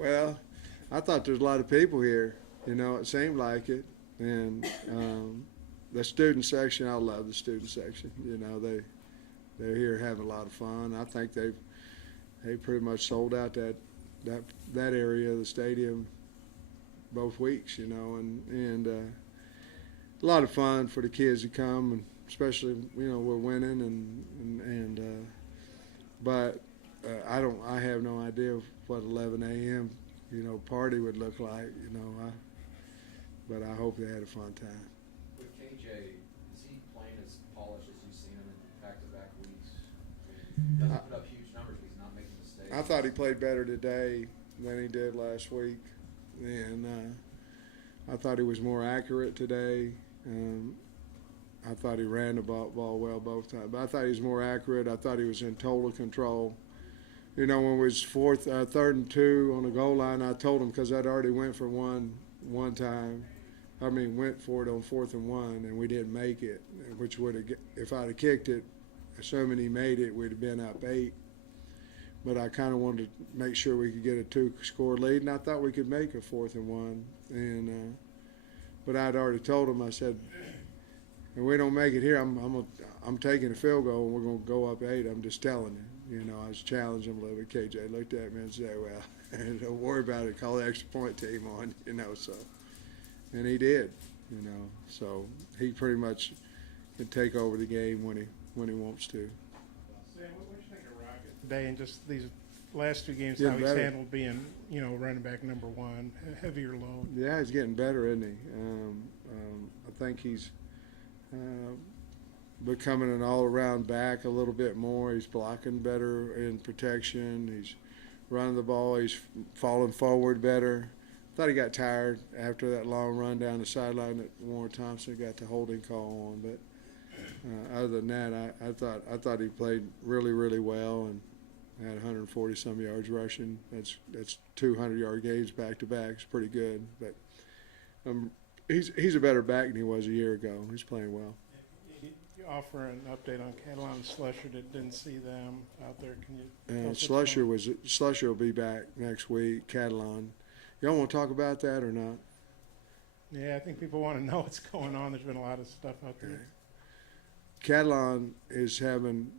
Well, I thought there's a lot of people here. You know, it seemed like it. And the student section, I love the student section. You know, they're here having a lot of fun. I think they pretty much sold out that area of the stadium both weeks. You know, and a lot of fun for the kids to come, and especially we're winning but I have no idea what 11 a.m. Party would look like. But I hope they had a fun time. With KJ, is he playing as polished as you've seen him in back-to-back weeks? He doesn't put up huge numbers, but he's not making mistakes. I thought he played better today than he did last week, and I thought he was more accurate today. I thought he ran the ball well both times, but I thought he was more accurate. I thought he was in total control. When it was 3rd and 2 on the goal line, I told him, because I'd already went for one time. Went for it on 4th and 1, and we didn't make it, which would have, if I'd have kicked it, assuming he made it, we'd have been up 8. But I kind of wanted to make sure we could get a 2-score lead, and I thought we could make a 4th and 1. And but I'd already told him, I said, if we don't make it here, I'm taking a field goal, and we're going to go up 8. I'm just telling you. I was challenging him a little bit. KJ looked at me and said, well, don't worry about it. Call the extra point team on, so. And he did, So he pretty much can take over the game when he wants to. Sam, what do you think of Rocket today, and just these last 2 games, Getting how he's better. handled being, running back number 1, heavier load? Yeah, he's getting better, isn't he? I think he's becoming an all-around back a little bit more. He's blocking better in protection. He's running the ball. He's falling forward better. I thought he got tired after that long run down the sideline that Warren Thompson got the holding call on. But other than that, I thought he played really, really well and had 140-some yards rushing. That's 200-yard games back-to-back. It's pretty good. But he's a better back than he was a year ago. He's playing well. You offer an update on Catalan and Slusher. Didn't see them out there. Can you? Slusher will be back next week. Catalan. Y'all want to talk about that or not? Yeah, I think people want to know what's going on. There's been a lot of stuff out there. Catalan is having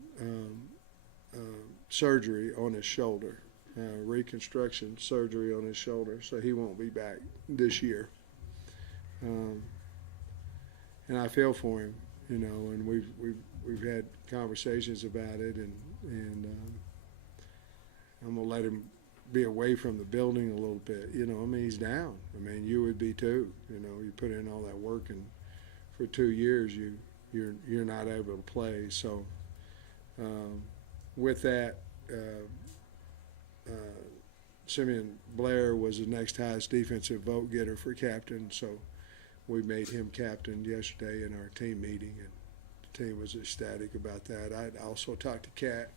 surgery on his shoulder, reconstruction surgery on his shoulder, so he won't be back this year. And I feel for him, and we've had conversations about it, and I'm gonna let him be away from the building a little bit. He's down. You would be too. You put in all that work, and for 2 years you're not able to play. So with that, Simeon Blair was the next highest defensive vote getter for captain. So we made him captain yesterday in our team meeting, and the team was ecstatic about that. I'd also talked to Cat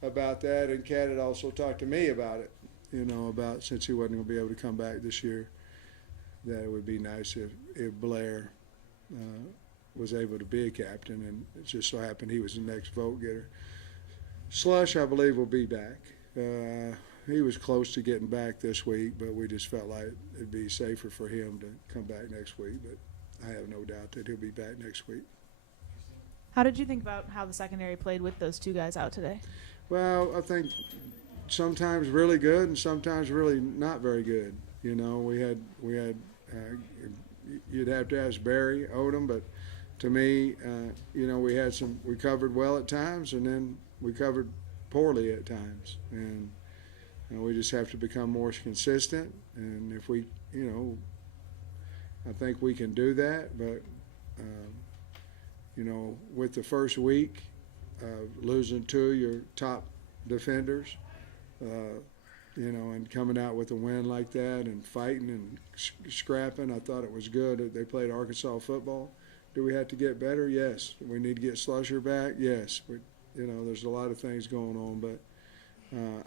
about that, and Cat had also talked to me about it. About since he wasn't going to be able to come back this year, that it would be nice if Blair was able to be a captain, and it just so happened he was the next vote getter. Slush, I believe, will be back. He was close to getting back this week, but we just felt like it'd be safer for him to come back next week. But I have no doubt that he'll be back next week. How did you think about how the secondary played with those 2 guys out today? Well, I think sometimes really good and sometimes really not very good. We had you'd have to ask Barry Odom, but to me, we covered well at times, and then we covered poorly at times, and we just have to become more consistent. And if we, I think we can do that, but with the first week losing 2 of your top defenders, and coming out with a win like that and fighting and scrapping, I thought it was good. They played Arkansas football. Do we have to get better? Yes. We need to get Slusher back? Yes. There's a lot of things going on, but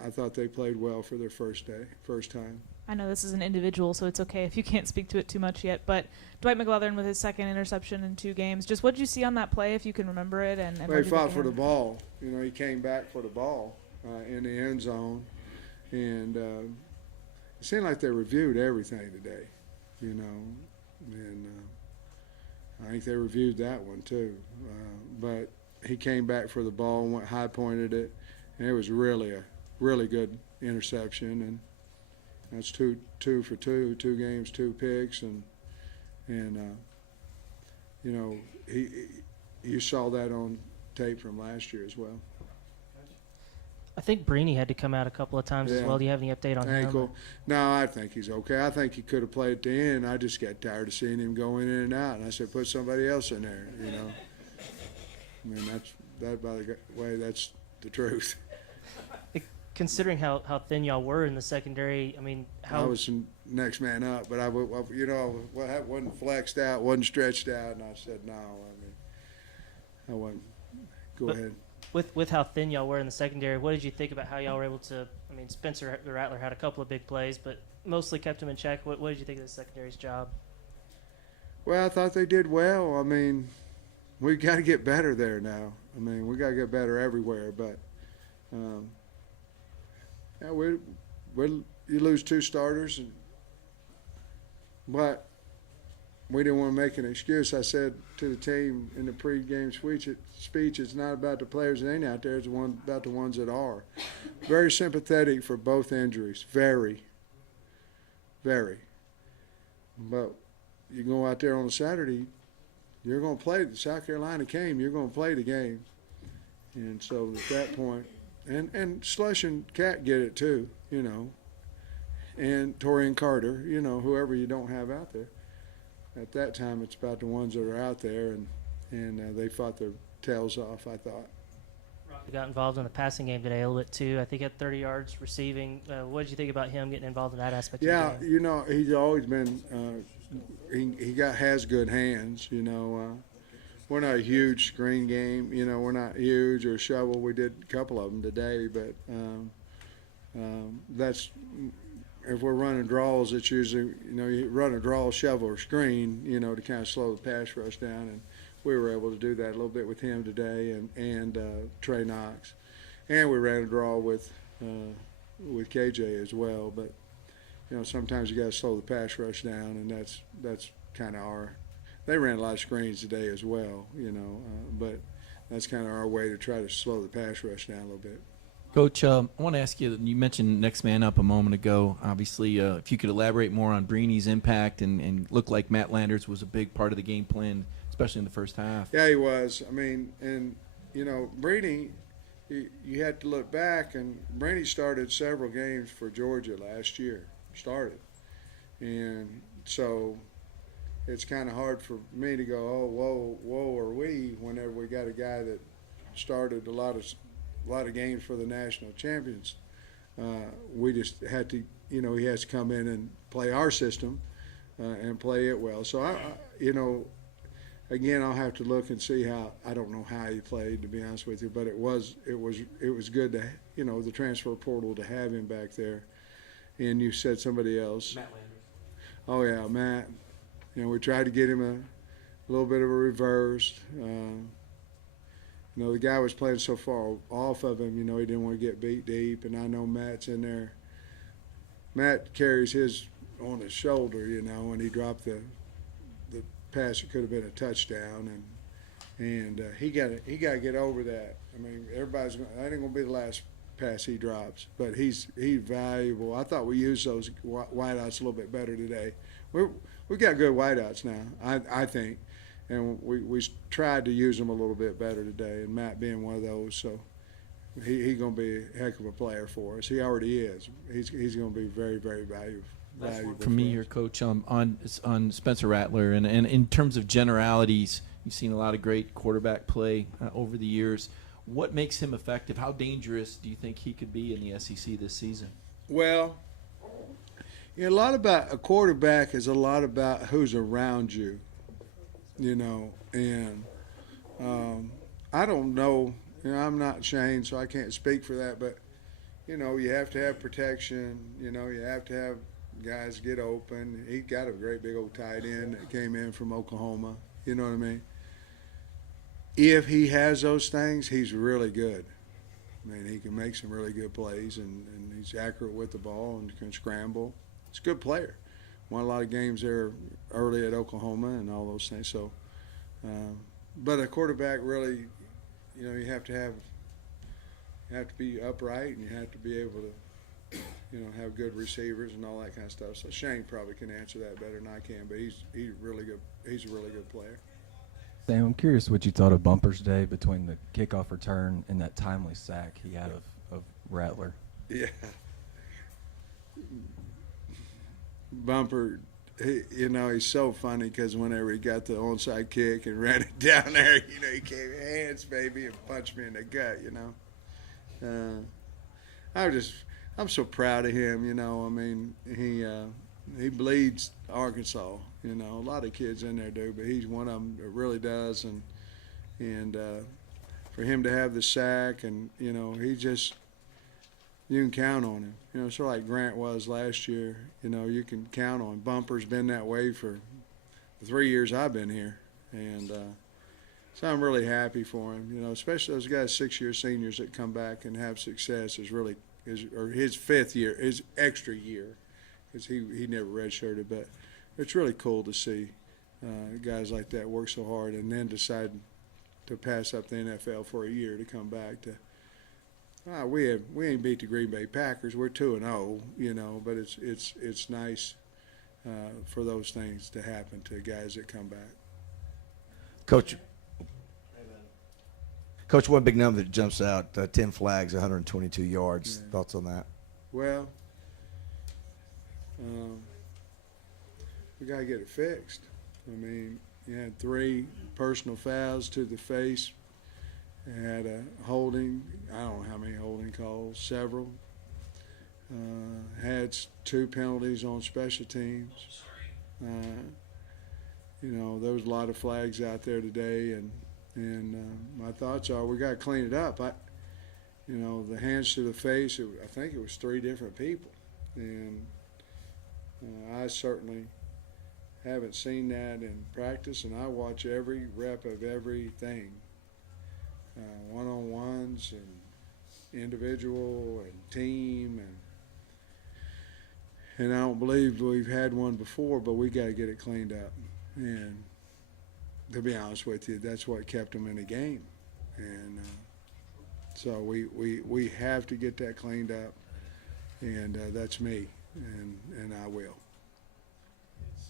I thought they played well for their first time. I know this is an individual, so it's okay if you can't speak to it too much yet, but Dwight McGlothern with his 2nd interception in 2 games. Just what did you see on that play, if you can remember it? And he fought for the ball. He came back for the ball in the end zone, and it seemed like they reviewed everything today, you know, and I think they reviewed that one too. But he came back for the ball and went high pointed it, and it was really a really good interception. And that's two for two games, 2 picks, and you know, you saw that on tape from last year as well. I think Brini had to come out a couple of times as Yeah. well. Do you have any update on him? Ankle. No, I think he's okay. I think he could have played at the end. I just got tired of seeing him going in and out, and I said, put somebody else in there, you know. I mean, by the way, that's the truth. Considering how thin y'all were in the secondary, I mean, I was the next man up, but I wasn't flexed out, wasn't stretched out, and I said, no, I wasn't. Go ahead. with how thin y'all were in the secondary, what did you think about how y'all were able to? I mean, Spencer Rattler had a couple of big plays, but mostly kept him in check. What did you think of the secondary's job? Well, I thought they did well. I mean, we got to get better there now. I mean, we got to get better everywhere. But yeah, you lose 2 starters, but we didn't want to make an excuse. I said to the team in the pregame speech, it's not about the players that ain't out there. It's about the ones that are. Very sympathetic for both injuries. Very, very. But you go out there on a Saturday, you're going to play. The South Carolina came, you're going to play the game. And so at that point, and Slush and Cat get it too, you know, and Torian Carter, you know, whoever you don't have out there. At that time, it's about the ones that are out there, and they fought their tails off, I thought. He got involved in the passing game today a little bit too. I think he had 30 yards receiving. What did you think about him getting involved in that aspect? Yeah, of the game? you know, he's always been has good hands. You know, we're not a huge screen game. You know, we're not huge or shovel. We did a couple of them today, but that's. If we're running draws, it's usually, you know, you run a draw, shovel, or screen, you know, to kind of slow the pass rush down. And we were able to do that a little bit with him today and Trey Knox. And we ran a draw with KJ as well. But, you know, sometimes you got to slow the pass rush down, and that's kind of they ran a lot of screens today as well, you know, but that's kind of our way to try to slow the pass rush down a little bit. Coach, I want to ask you mentioned next man up a moment ago. Obviously, if you could elaborate more on Breeny's impact and looked like Matt Landers was a big part of the game plan, especially in the first half. Yeah, he was. I mean, and, you know, Breeny, you had to look back, and Breeny started several games for Georgia last year. And so it's kind of hard for me to go, oh, whoa, are we, whenever we got a guy that started a lot of games for the national champions. We just had to, you know, he has to come in and play our system and play it well. So I you know, again, I'll have to look and see how. I don't know how he played, to be honest with you, but it was good to, you know, the transfer portal to have him back there. And you said somebody else. Matt Landers. Oh yeah, Matt. You know, we tried to get him a little bit of a reverse. You know, the guy was playing so far off of him, you know, he didn't want to get beat deep, and I know Matt's in there. Matt carries his on his shoulder, you know, and he dropped the pass. It could have been a touchdown, and he got to get over that. I mean, that ain't going to be the last pass he drops, but he's valuable. I thought we used those wideouts a little bit better today. We got good wideouts now, I think. And we tried to use them a little bit better today, and Matt being one of those, so he's going to be a heck of a player for us. He already is. He's going to be very, very valuable. For me here, Coach, on Spencer Rattler, and in terms of generalities, you've seen a lot of great quarterback play over the years. What makes him effective? How dangerous do you think he could be in the SEC this season? Well, a lot about a quarterback is a lot about who's around you. You know, and I don't know. You know, I'm not Shane, so I can't speak for that. But, you know, you have to have protection. You know, you have to have guys get open. He got a great big old tight end that came in from Oklahoma. You know what I mean? If he has those things, he's really good. I mean, he can make some really good plays, and he's accurate with the ball and can scramble. He's a good player. Won a lot of games there early at Oklahoma and all those things. So, but a quarterback really, you have to be upright, and you have to be able to, have good receivers and all that kind of stuff. So Shane probably can answer that better than I can, but he's really good. He's a really good player. Sam, I'm curious what you thought of Bumper's day between the kickoff return and that timely sack he had of Rattler. Yeah. Bumper, he's so funny because whenever he got the onside kick and ran it down there, he gave me hands, baby, and punched me in the gut, I'm so proud of him, I mean, he bleeds Arkansas, a lot of kids in there do, but he's one of them that really does, and for him to have the sack, and, he just, you can count on him. Sort of like Grant was last year. You can count on him. Bumper's been that way for the 3 years I've been here. And so I'm really happy for him. Especially those guys, 6-year seniors that come back and have success or his 5th year, his extra year, because he never redshirted. But it's really cool to see guys like that work so hard and then decide to pass up the NFL for a year to come back to. We ain't beat the Green Bay Packers. We're 2-0, but it's nice for those things to happen to guys that come back. Coach, one big number that jumps out: 10 flags, 122 yards. Yeah. Thoughts on that? Well, we gotta get it fixed. I mean, you had 3 personal fouls to the face. Had a holding, I don't know how many holding calls, several. Had 2 penalties on special teams. There was a lot of flags out there today, and my thoughts are we got to clean it up. The hands to the face, I think it was 3 different people, and I certainly haven't seen that in practice, and I watch every rep of everything. One-on-ones and individual and team, and I don't believe we've had one before, but we got to get it cleaned up. And to be honest with you, that's what kept them in the game. And so we have to get that cleaned up, and that's me, and I will.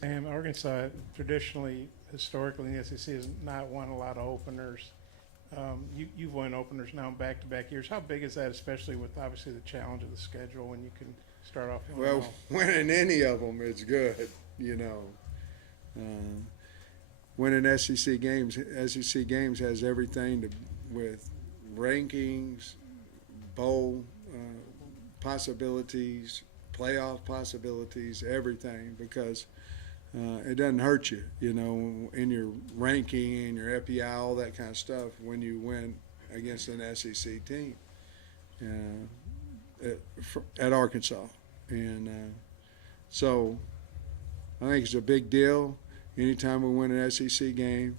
And Arkansas traditionally, historically in the SEC has not won a lot of openers. You've won openers now in back-to-back years. How big is that, especially with obviously the challenge of the schedule when you can start off? Well, winning any of them is good, Winning SEC games has everything with rankings, bowl possibilities, playoff possibilities, everything, because it doesn't hurt you, in your ranking and your FPI, all that kind of stuff, when you win against an SEC team at Arkansas. And so I think it's a big deal. Anytime we win an SEC game,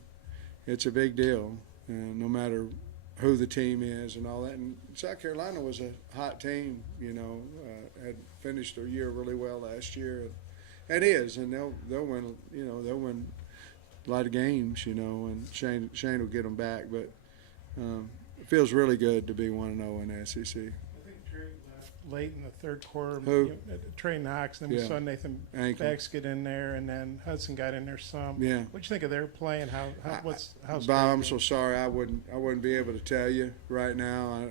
it's a big deal, no matter who the team is and all that. And South Carolina was a hot team, had finished their year really well last year. It is, and they'll win. They'll win a lot of games. And Shane will get them back. But it feels really good to be 1-0 in the SEC. I think Trey left late in the 3rd quarter. Who? Trey Knox. Then we saw Nathan Ankle. Bex get in there, and then Hudson got in there some. Yeah. What'd you think of their play, and how's Bob, I'm so sorry. I wouldn't be able to tell you right now.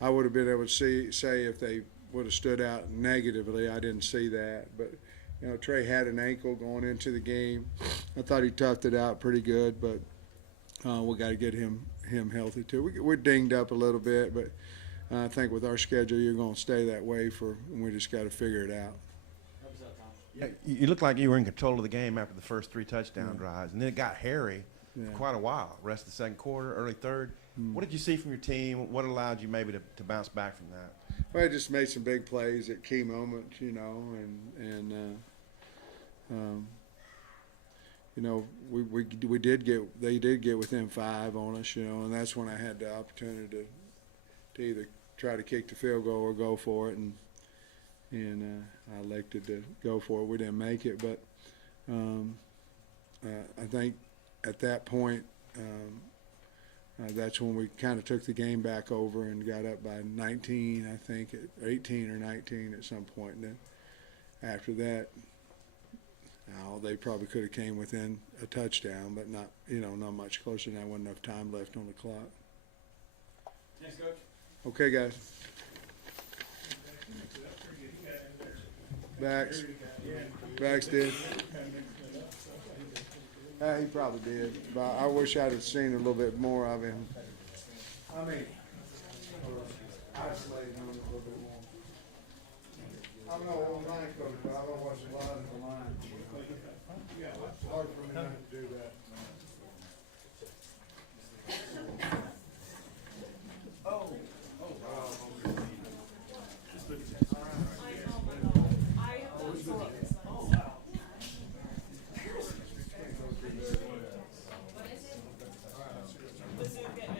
I would have been able to say if they would have stood out negatively. I didn't see that, but Trey had an ankle going into the game. I thought he toughed it out pretty good, but we got to get him healthy too. We're dinged up a little bit, but I think with our schedule, you're going to stay that way and we just got to figure it out. Yeah, you looked like you were in control of the game after the first 3 touchdown drives, and then it got hairy for quite a while. Rest of the 2nd quarter, early 3rd. What did you see from your team? What allowed you maybe to bounce back from that? Well, I just made some big plays at key moments, and they did get within 5 on us, and that's when I had the opportunity to either try to kick the field goal or go for it, and I elected to go for it. We didn't make it, but I think at that point, that's when we kind of took the game back over and got up by 19, I think, 18 or 19 at some point. And then after that, they probably could have came within a touchdown, but not, not much closer than that. Wasn't enough time left on the clock. Thanks, Coach. Okay, guys. Bax did. He probably did, but I wish I'd have seen a little bit more of him. I mean, isolated him a little bit more. I'm no old line coach, but I've watched a lot of the line.